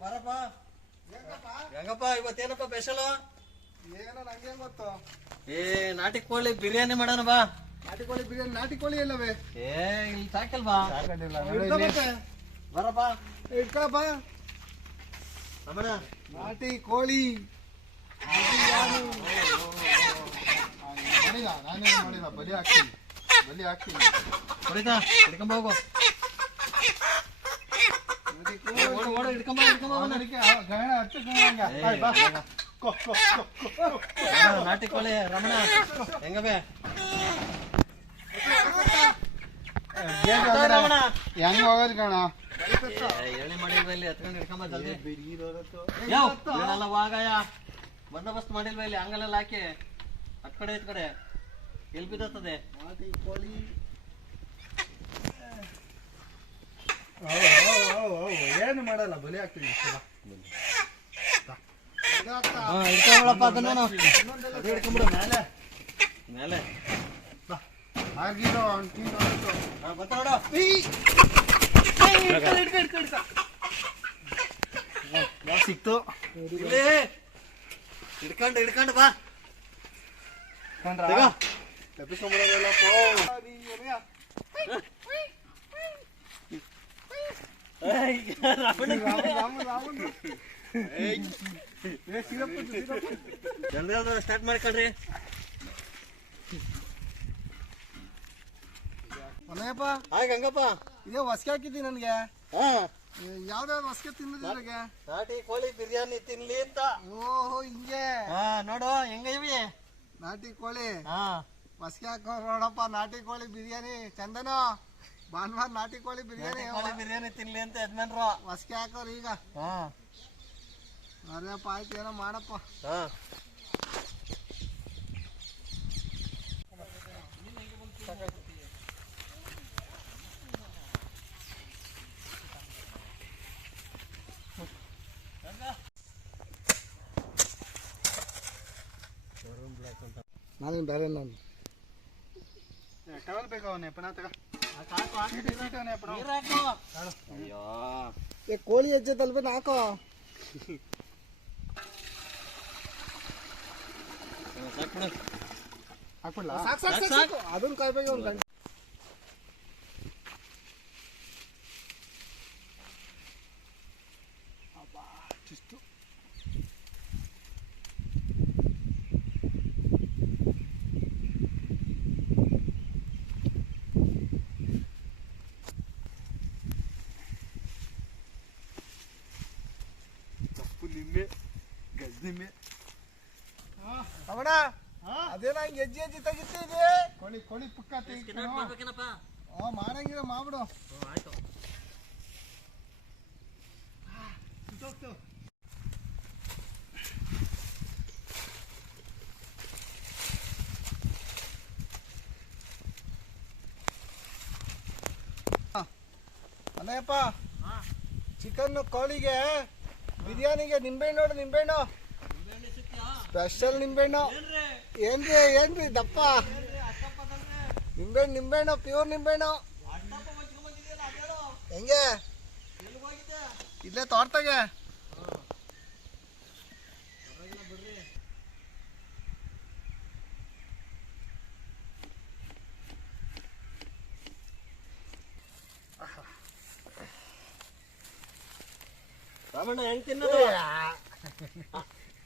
ಬರಪ್ಪ ಹೆಂಗಪ್ಪ ಇವತ್ತೇನಪ್ಪ ಸ್ಪೆಷಲ್? ಏನೋ ನಂಗೆ ಗೊತ್ತು. ನಾಟಿ ಕೋಳಿ ಬಿರಿಯಾನಿ ಮಾಡೋಣ ಬಾ. ನಾಟಿ ಕೋಳಿ ಬಿರಿಯಾನಿ. ನಾಟಿ ಕೋಳಿ ಎಲ್ಲವೇ? ಇಲ್ಲಿ ಸಾಕಲ್ವಾ? ಬರಪ್ಪ ಇಟ್ಕೊಳಪ್ಪ. ನಾಟಿ ಕೋಳಿ ನಾನೇನು ಮಾಡಿಲ್ಲ, ಬಲಿ ಹಾಕ್ತೀನಿ ಹೊಡಿತಾ ಹಿಡ್ಕೊಂಬ ಹೋಗು. ನಾಟಿ ಕೋಳಿ ರಮಣ ಹೆಂಗಬೇ? ಹೆಂಗ ಹೋಗೋದು ಕಣ? ಎಣ್ಣೆ ಮಾಡಿಲ್ವ ಇಲ್ಲಿ? ಹತ್ಕೊಂಡು ಹಿಡ್ಕೊಂಬ ಜಲ್ದಿ. ವಾಗಯ ಬಂದೋಬಸ್ತ್ ಮಾಡಿಲ್ವ ಇಲ್ಲಿ? ಹಂಗಲೆಲ್ಲ ಹಾಕಿ ಹತ್ ಕಡೆ ಇತ್ ಕಡೆ ಎಲ್ಲಿ ಬಿದ್ದತ್ತದೆ? ನಾಟಿ ಕೋಳಿ ಏನು ಮಾಡಲ್ಲ, ಬಲಿ ಹಾಕ್ತೀನಿ. ಹಿಡ್ಕೊಂಬಿಡಪ್ಪ ಅದನ್ನು. ಹಿಡ್ಕೊಂಬಿಡು ಮೇಲೆ ಮೇಲೆ ಆಗಿರೋ ಬರ್ತಾ ನೋಡು. ಸಿಕ್ತು. ಇಲ್ಲಿ ಹಿಡ್ಕೊಂಡು ಬಾ. ಸ್ಟಾರ್ಟ್ ಮಾಡ್ಕೊಳ್ರಿ. ಮನೆಯಪ್ಪ ಹಂಗಪ್ಪ ಇದೇ ಹೊಸ್ಕೆ ಹಾಕಿದ್ದೀನಿ ನನಗೆ. ಯಾವ್ದಾವ್ದು ಹೊಸ್ಕೆ ತಿನ್ನೋದು ನನಗೆ? ನಾಟಿ ಕೋಳಿ ಬಿರಿಯಾನಿ ತಿನ್ಲಿ ಅಂತ. ಓಹೋ ಹಿಂಗೆ. ನೋಡು ಹೆಂಗ ಇವಿ ನಾಟಿ ಕೋಳಿ ಹೊಸ್ಕೆ ಹಾಕೋ ನೋಡಪ್ಪ. ನಾಟಿ ಕೋಳಿ ಬಿರಿಯಾನಿ ಚಂದನು. ಭಾನುವಾರ ನಾಟಿ ಕೋಳಿ ಬಿರಿಯಾನಿ ತಿನ್ಲಿ ಅಂತ ಯಜಮಾನ್ರು ಹೊಸ್ಕೆ ಹಾಕೋರು ಈಗ. ಅರೇಪ್ಪ ಆಯ್ತು, ಏನೋ ಮಾಡಪ್ಪ. ನಾನೇನು ಬೇರೆ ನಾನು ಟವಲ್ ಬೇಕಾವನೆ ಪಣ ತಗ. ಕೋಳಿ ಹೆಜ್ಜೆ ತಲ್ಬೇನ ಹಾಕೋ. ಹಾಕ್ಬಿಡ್ಲ? ಅದನ್ನ ಕಾಯ್ಬೇಕು ಒಂದು ಗಂಟೆ. ಚಿಷ್ಟು ನಿಂಬೆ ಗಜ್ನಿಂಬೆ ಅವಣ ಅದೇನ ಹೆಜ್ಜೆ ಹೆಜ್ಜೆ ತೆಗಿತೀವಿ. ಕೋಳಿ ಪುಕ್ಕ ಮಾಡಂಗಿರ ಮಾಡ್ಬಿಡು. ಅಲ್ಲಯ್ಯಪ್ಪ, ಚಿಕನ್ ಕೋಳಿಗೆ ಬಿರಿಯಾನಿಗೆ ನಿಂಬೆಹಣ್ಣು ನೋಡು. ನಿಂಬೆಹಣ್ಣು ಸ್ಪೆಷಲ್ ನಿಂಬೆಹಣ್ಣು. ಏನ್ರಿ ದಪ್ಪ ನಿಂಬೆಹಣ್ಣು ಪ್ಯೂರ್ ನಿಂಬೆಹಣ್ಣು. ಹೆಂಗೆ? ಇಲ್ಲೇ ತೋಟದಾಗೆ. ರಾಮಣ್ಣ ಹೆಂಗ್ ತಿನ್ನೋದು?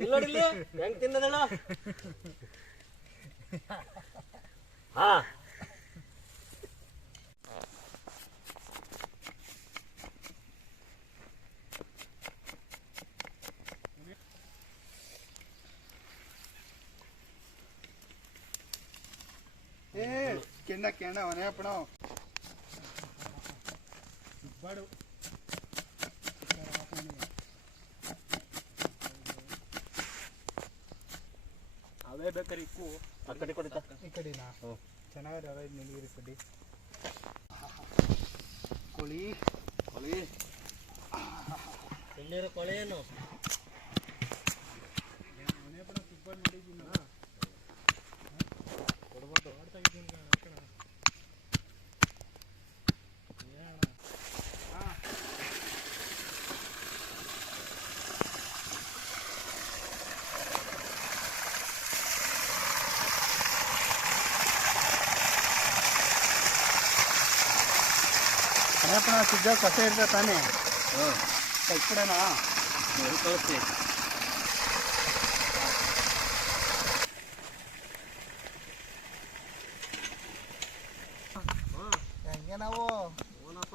ಇಲ್ಲೋಡಿಲ್ಲಿ ಹೆಂಗ್ ತಿನ್ನೋದಲ್ಲ? ಕೆಂಡ ಅವನೇ ಅಪ್ಪಣ ಬಾಡು. ಅವೇ ಬೇಕಾರೆ ಇಕ್ಕು. ಆ ಕಡೆ ಕೊಡಿತ. ಈ ಕಡೆನಾ? ಚೆನ್ನಾಗಿ ಅವೇ ನೀಲಗಿರಿ ಕಡ್ಡಿ. ಕೋಳಿ ಎಣ್ಣೀರು ಕೋಳಿ ಏನು ಕೊಡ್ಬೋದು. ಏನಪ್ಪಣ ಸಿದ್ಧ ಕಸೆ ಇರ್ತದೆ ತಾನೇ ಹಾಂ ಕಳ್ಸ್ಬಿಡೋಣ ಕಳಿಸ್ತಿ. ಹೆಂಗೆ ನಾವು ಓನಪ್ಪ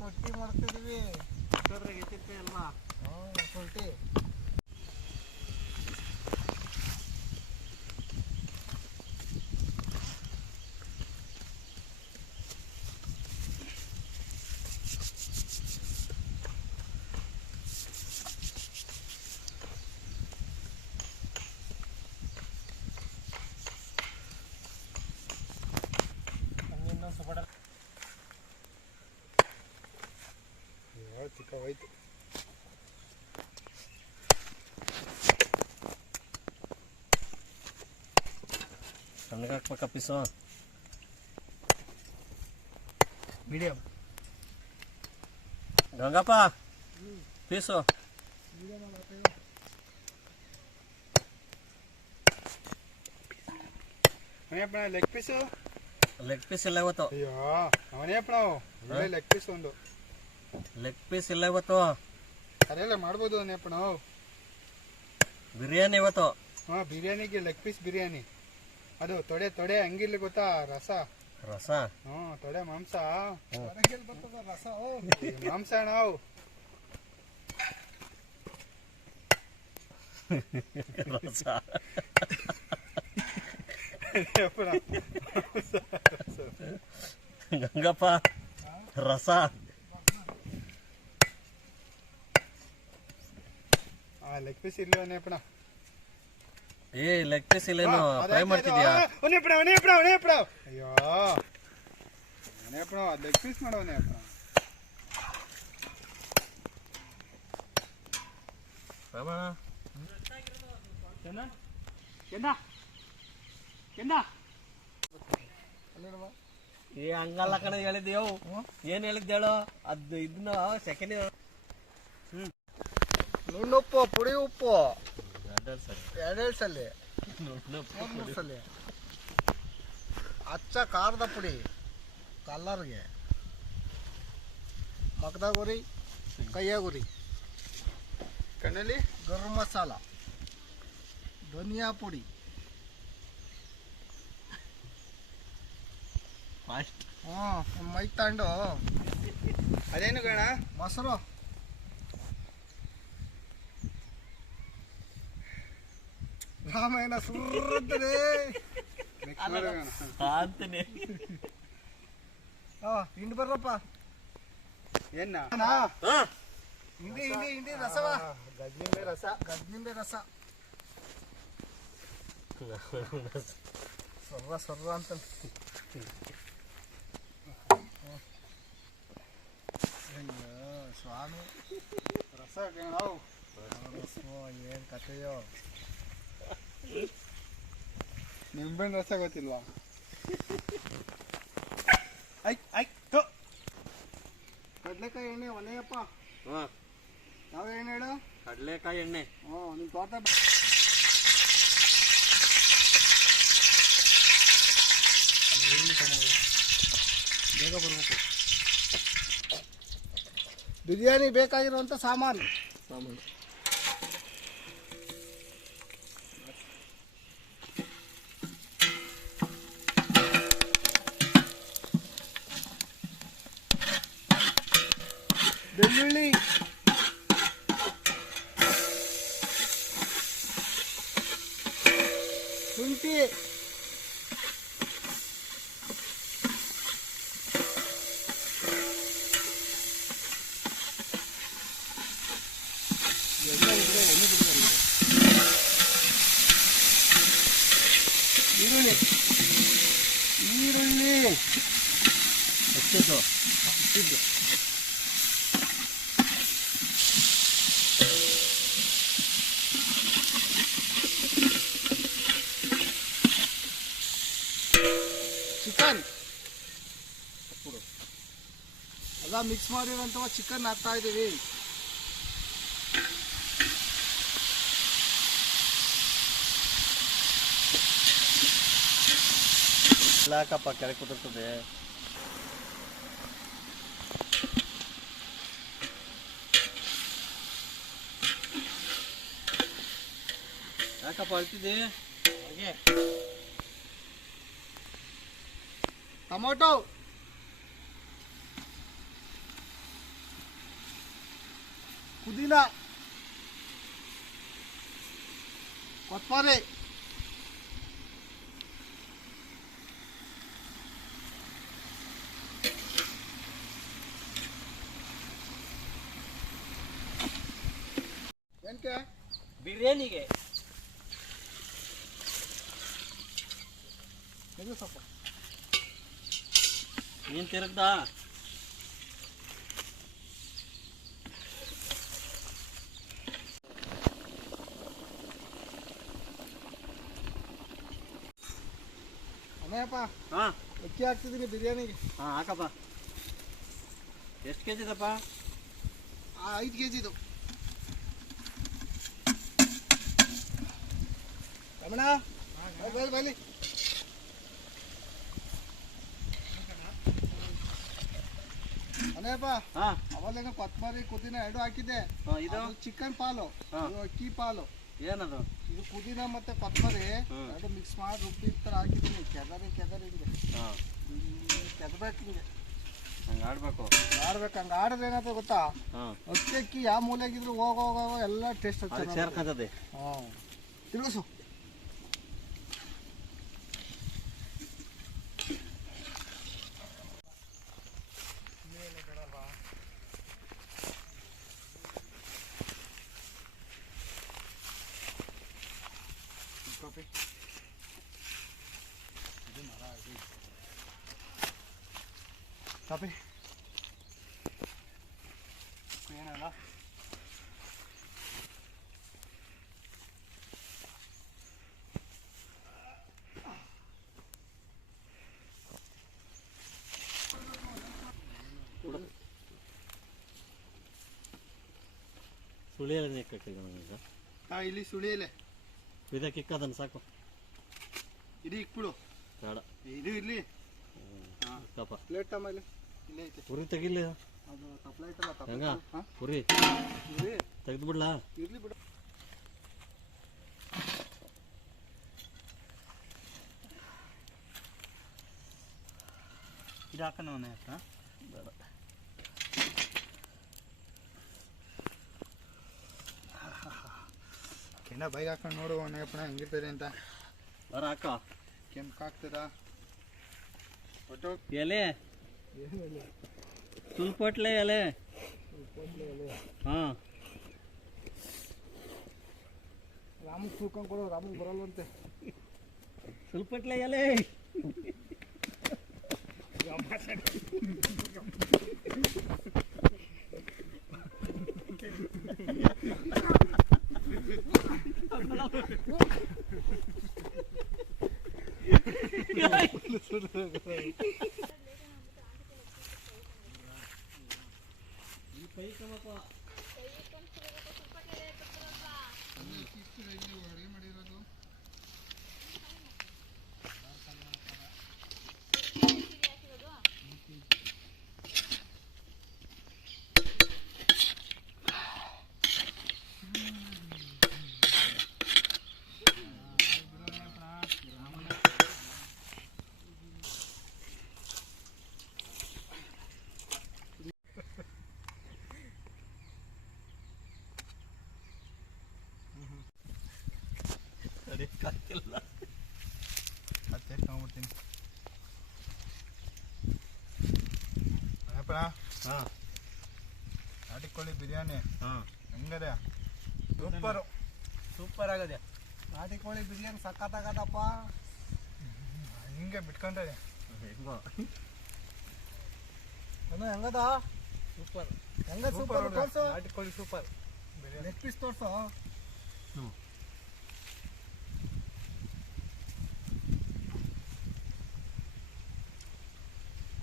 ಕೊಟ್ಟಿ ಮಾಡ್ತಿದೀವಿ ಕೊಟ್ಟೋದ್ರಾಗ ಎತ್ತಿರ್ತೆ ಅಲ್ವಾ. ಕೊಟ್ಟಿ ಚಿಕ್ಕ ಹೋಯ್ತು. ಸಣ್ಣಗೆ ಹಾಕ್ಬೇಕ ಪೀಸು ಮೀಡಿಯಂ ಗಂಗಪ್ಪ ಪೀಸು ಅವನೇಪ್ಪಣ ಲೆಗ್ ಪೀಸು. ಲೆಗ್ ಪೀಸ್ ಇಲ್ಲ ಇವತ್ತು. ಅಯ್ಯೋ ಅವನೇಪ್ಪಣ ಲೆಗ್ ಪೀಸ್ ಒಂದು ಲೆಗ್ ಪೀಸ್ ಇಲ್ಲ ಇವತ್ತು. ಅರೆಲ್ಲ ಮಾಡ್ಬೋದು ಅವನೇಪ್ಪಣ. ಬಿರಿಯಾನಿ ಇವತ್ತು. ಹಾಂ ಬಿರಿಯಾನಿಗೆ ಲೆಗ್ ಪೀಸ್ ಬಿರಿಯಾನಿ. ಅದು ತೊಡೆ ತೊಡೆ ಹಂಗಿರ್ಲಿ ಗೊತ್ತಾ ರಸ. ರಸ ಹ್ಞೂ ತೊಡೆ ಮಾಂಸ. ರಸ ಮಾಂಸ ನಾವು ರಸ ಗಂಗಪ್ಪ ರಸ. ಲೆಗ್ ಪೀಸ್ ಇರ್ಲಿ ಅವನೇಪ್ಪಣ. ಏ ಲೆಗ್ ಪೀಸ್ ಇಲ್ಲೇನು ಫ್ರೈ ಮಾಡ್ತಿದ್ಯಾ? ಅಯ್ಯೋ ಅವನೇಪ್ಪಣ ಲೆಗ್ ಪೀಸ್ ಮಾಡೋವನೇಪ್ಪಣ. ಏ ಹಂಗಲ್ಲ ಕಣ ಹೇಳಿದ್ದೇವು. ಏನ್ ಹೇಳಿದ್ದೇಳು ಅದು ಇದನ್ನ ಸೆಕೆಂಡ್ ನುಣ್ಣುಪ್ಪು ಪುಡಿ ಉಪ್ಪು ಸರಿ. ಎರಡೆರಡು ಸಲ ಮೂರು ಸಲ ಅಚ್ಚ ಖಾರದ ಪುಡಿ ಕಲ್ಲರ್ಗೆ ಮಗದಾಗ ಉರಿ ಕೈಯಾಗ ಉರಿ ಕಣ್ಣಲ್ಲಿ ಗರಂ ಮಸಾಲ ಧನಿಯಾ ಪುಡಿ ಮೈ ತಗೊಂಡು ಅದೇನು ಗಣ ಮೊಸರು ರಾಮಾಯಣ ಸುರ್ತಾರೆ ಅಂತಾನೆ. ಹಿಂಡಿ ಬರ್ರಪ್ಪ. ಏನ ಹಿಂಡಿ ಹಿಂಡಿ ಹಿಂಡಿ ರಸವ ಗಜ್ನಿಂಬೆ ರಸ ಗಜ್ನಿಂಬೆ ರಸ ಸರ್ರ ಸರ್ರ ಅಂತ ಸ್ವಾಮಿ ರಸ ನಾವು ಏನ್ ಕಥೆಯೋ. ನಿಂಬೆಹಣ್ಣು ರಸ ಗೊತ್ತಿಲ್ವಾ? ಕಡ್ಲೆಕಾಯಿ ಎಣ್ಣೆ ಒಲೆಯಪ್ಪ. ಯಾವ ಎಣ್ಣೆ ಹೇಳು? ಕಡ್ಲೆಕಾಯಿ ಎಣ್ಣೆ. ನಿಮ್ ತೋಟ ಬೇಗ ಬರ್ಬೇಕು. ಬಿರಿಯಾನಿ ಬೇಕಾಗಿರುವಂತ ಸಾಮಾನು ಬೆಳ್ಳುಳ್ಳಿ, ಶುಂಠಿ, ಈರುಳ್ಳಿ ಈರುಳ್ಳಿ ಹೆಚ್ಚಿದ್ದು ಇಟ್ಟಿದ್ದು ಚಿಕನ್ ಎಲ್ಲ ಮಿಕ್ಸ್ ಮಾಡಿರೋಂಥವ ಚಿಕನ್ ಹಾಕ್ತಾ ಇದ್ದೀವಿ. ಯಾಕಪ್ಪ ಕೆಳಗೆ ಕೂತಿರ್ತದೆ. ಯಾಕಪ್ಪ ಅಳ್ತಿದ್ದಿ? ಹಾಗೆ ಟೊಮೊಟೊ, ಪುದೀನ, ಕೊತ್ತಂಬರಿ, ಏನಕ್ಕೆ ಬಿರಿಯಾನಿಗೆ ಇದು ಸ್ವಲ್ಪ ನೀನ್ ತಿರುಗ್ದಾ? ಅಮ್ಮಯ್ಯಪ್ಪ ಹಾ ಅಕ್ಕಿ ಹಾಕ್ತಿದ್ದೀನಿ ಬಿರಿಯಾನಿಗೆ. ಹಾ ಹಾಕಪ್ಪ. ಎಷ್ಟು ಕೆ ಜಿದಪ್ಪ? 5 kg ರಮಣ ಬಲ್ಲಿ ಅನೇಪ್ಪ ಹಾ ಅವಾಗೇನೋ ಕೊತ್ತಂಬರಿ ಪುದೀನ 2 ಹಾಕಿದ್ದೆ. ಇದು ಚಿಕನ್ ಪಾಲು, ಇದು ಅಕ್ಕಿ ಪಾಲು. ಏನದು? ಇದು ಪುದೀನ ಮತ್ತೆ ಕೊತ್ತಂಬರಿ 2 ಮಿಕ್ಸ್ ಮಾಡಿ ರುಬ್ಬಿ ಥರ ಹಾಕಿದ್ದೀನಿ. ಕೆದರಿ ಹಿಂಗೆ ಹಾಂ ಕೆದಬೇಕು, ಹಿಂಗೆ ಹಂಗೆ ಆಡ್ಬೇಕು. ಆಡ್ಬೇಕು. ಹಂಗೆ ಆಡಿದ್ರೆ ಏನಾಗ್ತದೆ ಗೊತ್ತಾ? ಹಾಂ ಅಕ್ಕಿ ಯಾವ ಮೂಲೆಗಿದ್ರು ಹೋಗೋ ಎಲ್ಲ ಟೇಸ್ಟ್ ಅದಕ್ಕೆ ಸೇರ್ಕೊಂತದೆ. ಹಾಂ ತಿರುಗಿಸು. ಕಾಫಿ ಇದು ಮರ ಇದು ಕಾಫಿ ಏನಲ್ಲ ಸುಳಿಯಲ್ಲಿ ಕಟ್ಟಿದ ಈಗ ಇಲ್ಲಿ ಸುಳಿಯಲೆ ಇದಕ್ಕೆ ಇಕ್ಕದನ್ನು ಸಾಕು. ಇದು ಇಕ್ಬಿಡು. ಬೇಡ ಇದು ಇರ್ಲಿ. ಕಪ್ಪ ಪ್ಲೇಟ್ ಆಮೇಲೆ ಇಲ್ಲೇ ಐತೆ. ಪುರಿ ತೆಗಿಲಿ. ಅದು ತಪ್ಪಲ ಐತಲ್ಲ, ಹೆಂಗ ಹಾಂ ಪುರಿ ಇರ್ಲಿ ತೆಗೆದು ಬಿಡ್ಲಾ? ಇರ್ಲಿ ಬಿಡು. ಇದು ಹಾಕೋಣ ಹಾಂ ಬೇಡ. ಕೆಂಡ ಬೈಕ್ ಹಾಕೊಂಡು ನೋಡು ಅಣ್ಣಪ್ಪಣ ಹೆಂಗಿರ್ತದೆ ಅಂತ. ಬರ ಹಾಕ. ಕೆಂಪಾಗ್ತದ ಒಟ್ಟು ಎಲೆ ಏನಿಲ್ಲ. ಸುಲ್ಪಟ್ಲೆ ಎಲೆ. ಹಾಂ ರಾಮಗ್ ಸುಲ್ಕೊಂಡು ಕೊಡು, ರಾಮಗ್ ಬರಲ್ವಂತೆ. ಸುಲ್ಪಟ್ಲೆ ಎಲೆ. ಅದು ಟೇಸ್ಟ್ ಮಾಡ್ಬಿಡ್ತೀನಿ ಅಣ್ಣಪ್ಪಣ. ಹಾಂ ನಾಟಿ ಕೋಳಿ ಬಿರಿಯಾನಿ ಹಾಂ ಹೆಂಗದೆ? ಸೂಪರು, ಸೂಪರ್ ಆಗದೆ. ನಾಟಿ ಕೋಳಿ ಬಿರಿಯಾನಿ ಸಖತ್ತಾಗದಪ್ಪ. ಹಿಂಗೆ ಬಿಟ್ಕೊಂಡ್ರೆ ಹೆಂಗೋ ಅಣ್ಣ ಹೆಂಗದ? ಸೂಪರ್. ಹೆಂಗ ಸೂಪರ್ ತೋರ್ಸು. ನಾಟಿ ಕೋಳಿ ಸೂಪರ್. ಲೆಗ್ ಪೀಸ್ ತೋರ್ಸು. ಹ್ಞೂ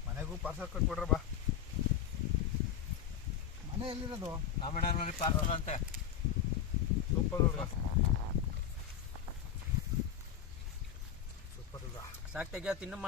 ಮನೆಗೂ ಪಾರ್ಸಲ್ ಕಟ್ಬಿಡ್ರ ಬಾ. ಮನೆ ಎಲ್ಲಿರೋದು? ರಾಮಣ್ಣವ್ರ ಪಾರ್ಸಲ್ ಅಂತೆ. ಸೂಪರ್ ಸೂಪರ್ ಸಾಕು ತೆಗಿಯೋ ತಿನ್ನಮ್ಮ.